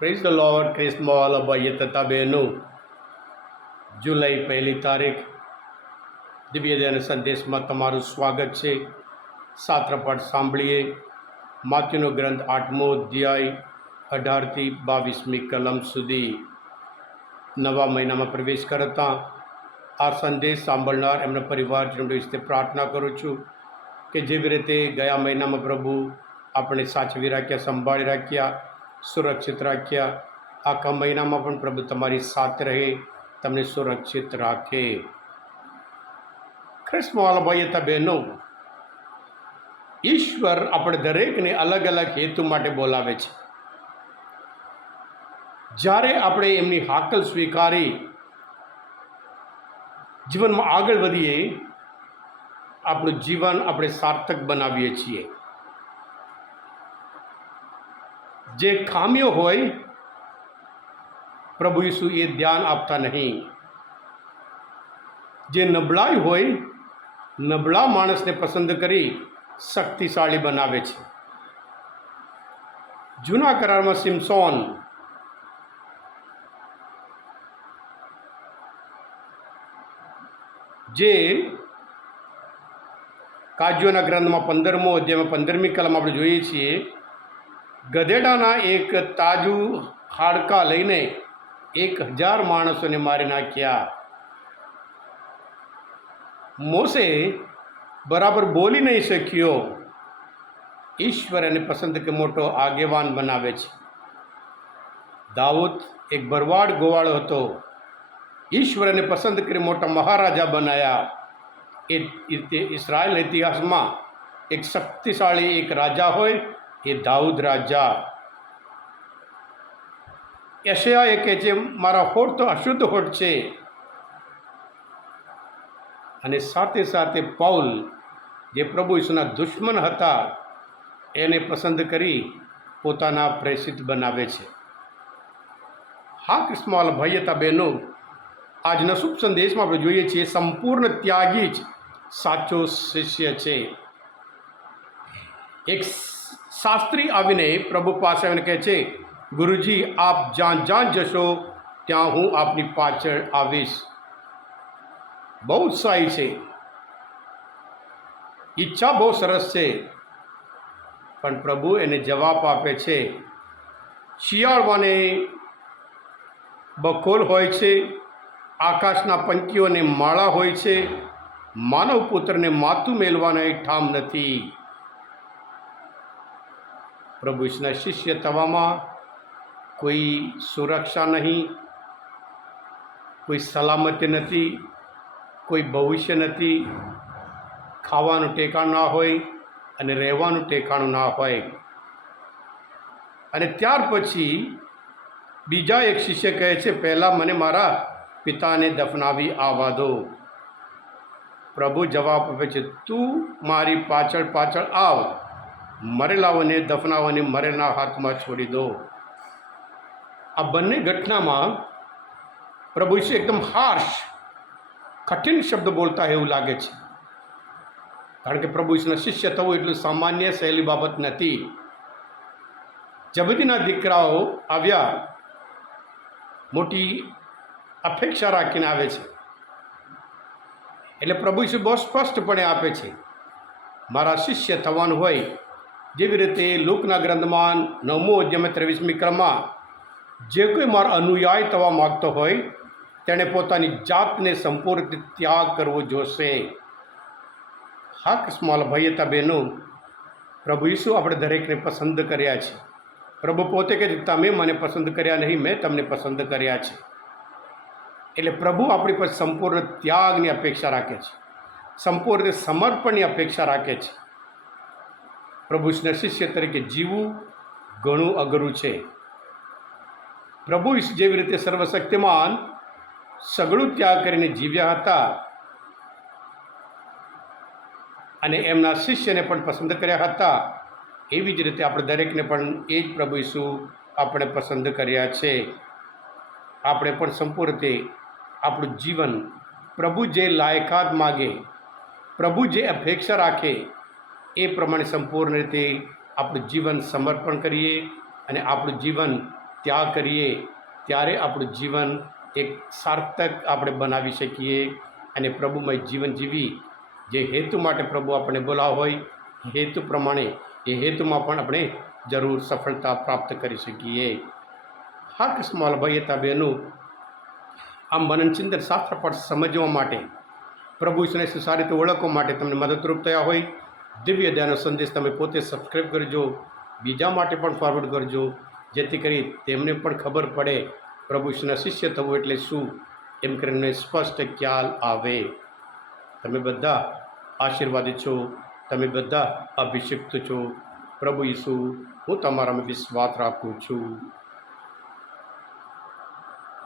Praise the lord ક્રિસ્મોલ ભાઈએ તથા બહેનો જુલાઈ પહેલી તારીખ દિવ્યદાન સંદેશમાં તમારું સ્વાગત છે. સાત્રપાઠ સાંભળીએ. માત્યુનો ગ્રંથ આઠમો અધ્યાય, અઢારથી બાવીસમી કલમ સુધી. નવા મહિનામાં પ્રવેશ કરતા આ સંદેશ સાંભળનાર એમના પરિવારજનો વિશે પ્રાર્થના કરું છું કે જેવી રીતે ગયા મહિનામાં પ્રભુ આપણે સાચવી રાખ્યા, સંભાળી રાખ્યા સુરક્ષિત રાખ્યા. આખા મહિનામાં પણ પ્રભુ તમારી સાથે રહે, તમને સુરક્ષિત રાખે. ખ્રિસ્મવાલા ભાઈ હતા બહેનો, ઈશ્વર આપણે દરેકને અલગ અલગ હેતુ માટે બોલાવે છે. જ્યારે આપણે એમની હાકલ સ્વીકારી, જીવનમાં આગળ વધીએ, આપણું જીવન આપણે સાર્થક બનાવીએ છીએ. જે ખામીઓ હોય, પ્રભુ ઈસુ એ ધ્યાન આપતા નહીં. જે નબળાઈ હોય, નબળા માણસને પસંદ કરી શક્તિશાળી બનાવે છે. જૂના કરારમાં સિમસોન જે કાજ્યોના ગ્રંથમાં પંદરમો અધ્યાયમાં પંદરમી કલમ આપણે જોઈએ છીએ ગધેડાના એક તાજું હાડકા લઈને એક હજાર માણસોને મારી નાખ્યા. મોસે બરાબર બોલી નહીં શક્યો. ઈશ્વર એને પસંદ કે મોટો આગેવાન બનાવે છે. દાઉદ એક ભરવાડ ગોવાળો હતો. ઈશ્વરને પસંદ કરી મોટા મહારાજા બનાયા. એ ઇસરાયલ ઇતિહાસમાં એક શક્તિશાળી એક રાજા હોય એ દાઉદ રાજા. યશયા એ કહે છે મારા હોઠ તો અશુદ્ધ હોઠ છે. અને સાથે સાથે પૌલ, જે પ્રભુ ઈસુના દુશ્મન હતા, એને પસંદ કરી પોતાના પ્રેષિત બનાવે છે. હા ભાઈ હતા બહેનો, આજના શુભ સંદેશમાં આપણે જોઈએ છીએ, સંપૂર્ણ ત્યાગી જ સાચો શિષ્ય છે. એક શાસ્ત્રી આવીને પ્રભુ પાસે આવીને કહે છે, ગુરુજી, આપ જ્યાં જ્યાં જશો, ત્યાં હું આપની પાછળ આવીશ. બહુ ઉત્સાહી છે. ઈચ્છા બહુ સરસ છે. પણ પ્રભુ એને જવાબ આપે છે, શિયાળવાને બખોલ હોય છે, આકાશના પંખીઓને માળા હોય છે માનવ પુત્રને માથું મેલવાનો એ ઠામ નથી. પ્રભુ ઈશ્વરના શિષ્ય થવામાં કોઈ સુરક્ષા નહીં, કોઈ સલામતી નથી, કોઈ ભવિષ્ય નથી, ખાવાનું ટેકાણું ના હોય અને રહેવાનું ટેકાણું ના હોય. અને ત્યાર પછી બીજા એક શિષ્ય કહે છે, પહેલાં મને મારા પિતાને દફનાવી આવવા દો. પ્રભુ જવાબ આપે છે, તું મારી પાછળ પાછળ આવ. મરેલાઓને, દફનાઓને મરેલા હાથમાં છોડી દો. આ બંને ઘટનામાં પ્રભુ ઈસુ એકદમ હાર્શ, કઠિન શબ્દ બોલતા એવું લાગે છે. કારણ કે પ્રભુ ઈસુના શિષ્ય થવું એટલું સામાન્ય શૈલી બાબત નથી. જબદીના દીકરાઓ આવ્યા, મોટી અપેક્ષા રાખીને આવે છે. એટલે પ્રભુ ઈસુ બહુ સ્પષ્ટપણે આપે છે, મારા શિષ્ય થવાનું હોય જેવી રીતે લોકના ગ્રંથમાં નવમો અધ્યાય ત્રેવીસમી ક્રમમાં જે કોઈ મારો અનુયાય થવા માગતો હોય, તેણે પોતાની જાતને સંપૂર્ણ રીતે ત્યાગ કરવો જોશે. હક સ્મોલ ભાઈ હતા બહેનો, પ્રભુ ઈસુ આપણે દરેકને પસંદ કર્યા છે. પ્રભુ પોતે કે તમે મને પસંદ કર્યા નહીં, મેં તમને પસંદ કર્યા છે. એટલે પ્રભુ આપણી પર સંપૂર્ણ ત્યાગની અપેક્ષા રાખે છે. સંપૂર્ણ સમર્પણની અપેક્ષા રાખે છે. પ્રભુ શિષ્ય તરીકે જીવવું ઘણું અઘરું છે. પ્રભુ જેવી રીતે સર્વશક્તિમાન, સગળું ત્યાગ કરીને જીવ્યા હતા અને એમના શિષ્યને પણ પસંદ કર્યા હતા, એવી જ રીતે આપણે દરેકને પણ એ જ પ્રભુ ઈસુ આપણે પસંદ કર્યા છે. આપણે પણ સંપૂર્ણ રીતે આપણું જીવન પ્રભુ જે લાયકાત માગે, પ્રભુ જે અપેક્ષા રાખે એ પ્રમાણે સંપૂર્ણ રીતે આપણું જીવન સમર્પણ કરીએ અને આપણું જીવન ત્યાગ કરીએ, ત્યારે આપણું જીવન એક સાર્થક આપણે બનાવી શકીએ અને પ્રભુમય જીવન જીવી. જે હેતુ માટે પ્રભુ આપણને બોલાવ હોય, હેતુ પ્રમાણે, એ હેતુમાં પણ આપણે જરૂર સફળતા પ્રાપ્ત કરી શકીએ. હા કૃષ્ણ ભાઈએ તાબેનું આ મનનચિંતન શાસ્ત્ર પાઠ સમજવા માટે, પ્રભુ ઈશ્વરને સુસારી રીતે ઓળખવા માટે તમને મદદરૂપ થયા હોય દિવ્ય દયાનો સંદેશ તમે પોતે સબસ્ક્રાઈબ કરજો. બીજા માટે પણ ફોરવર્ડ કરજો. જેથી કરી તેમને પણ ખબર પડે પ્રભુ ઈશ્વરના શિષ્ય થવું એટલે શું? એમ કરીને સ્પષ્ટ ખ્યાલ આવે. તમે બધા આશીર્વાદિત છો. તમે બધા અભિષિક્ત છો. પ્રભુ ઈસુ, હું તમારામાં વિશ્વાસ રાખું છું.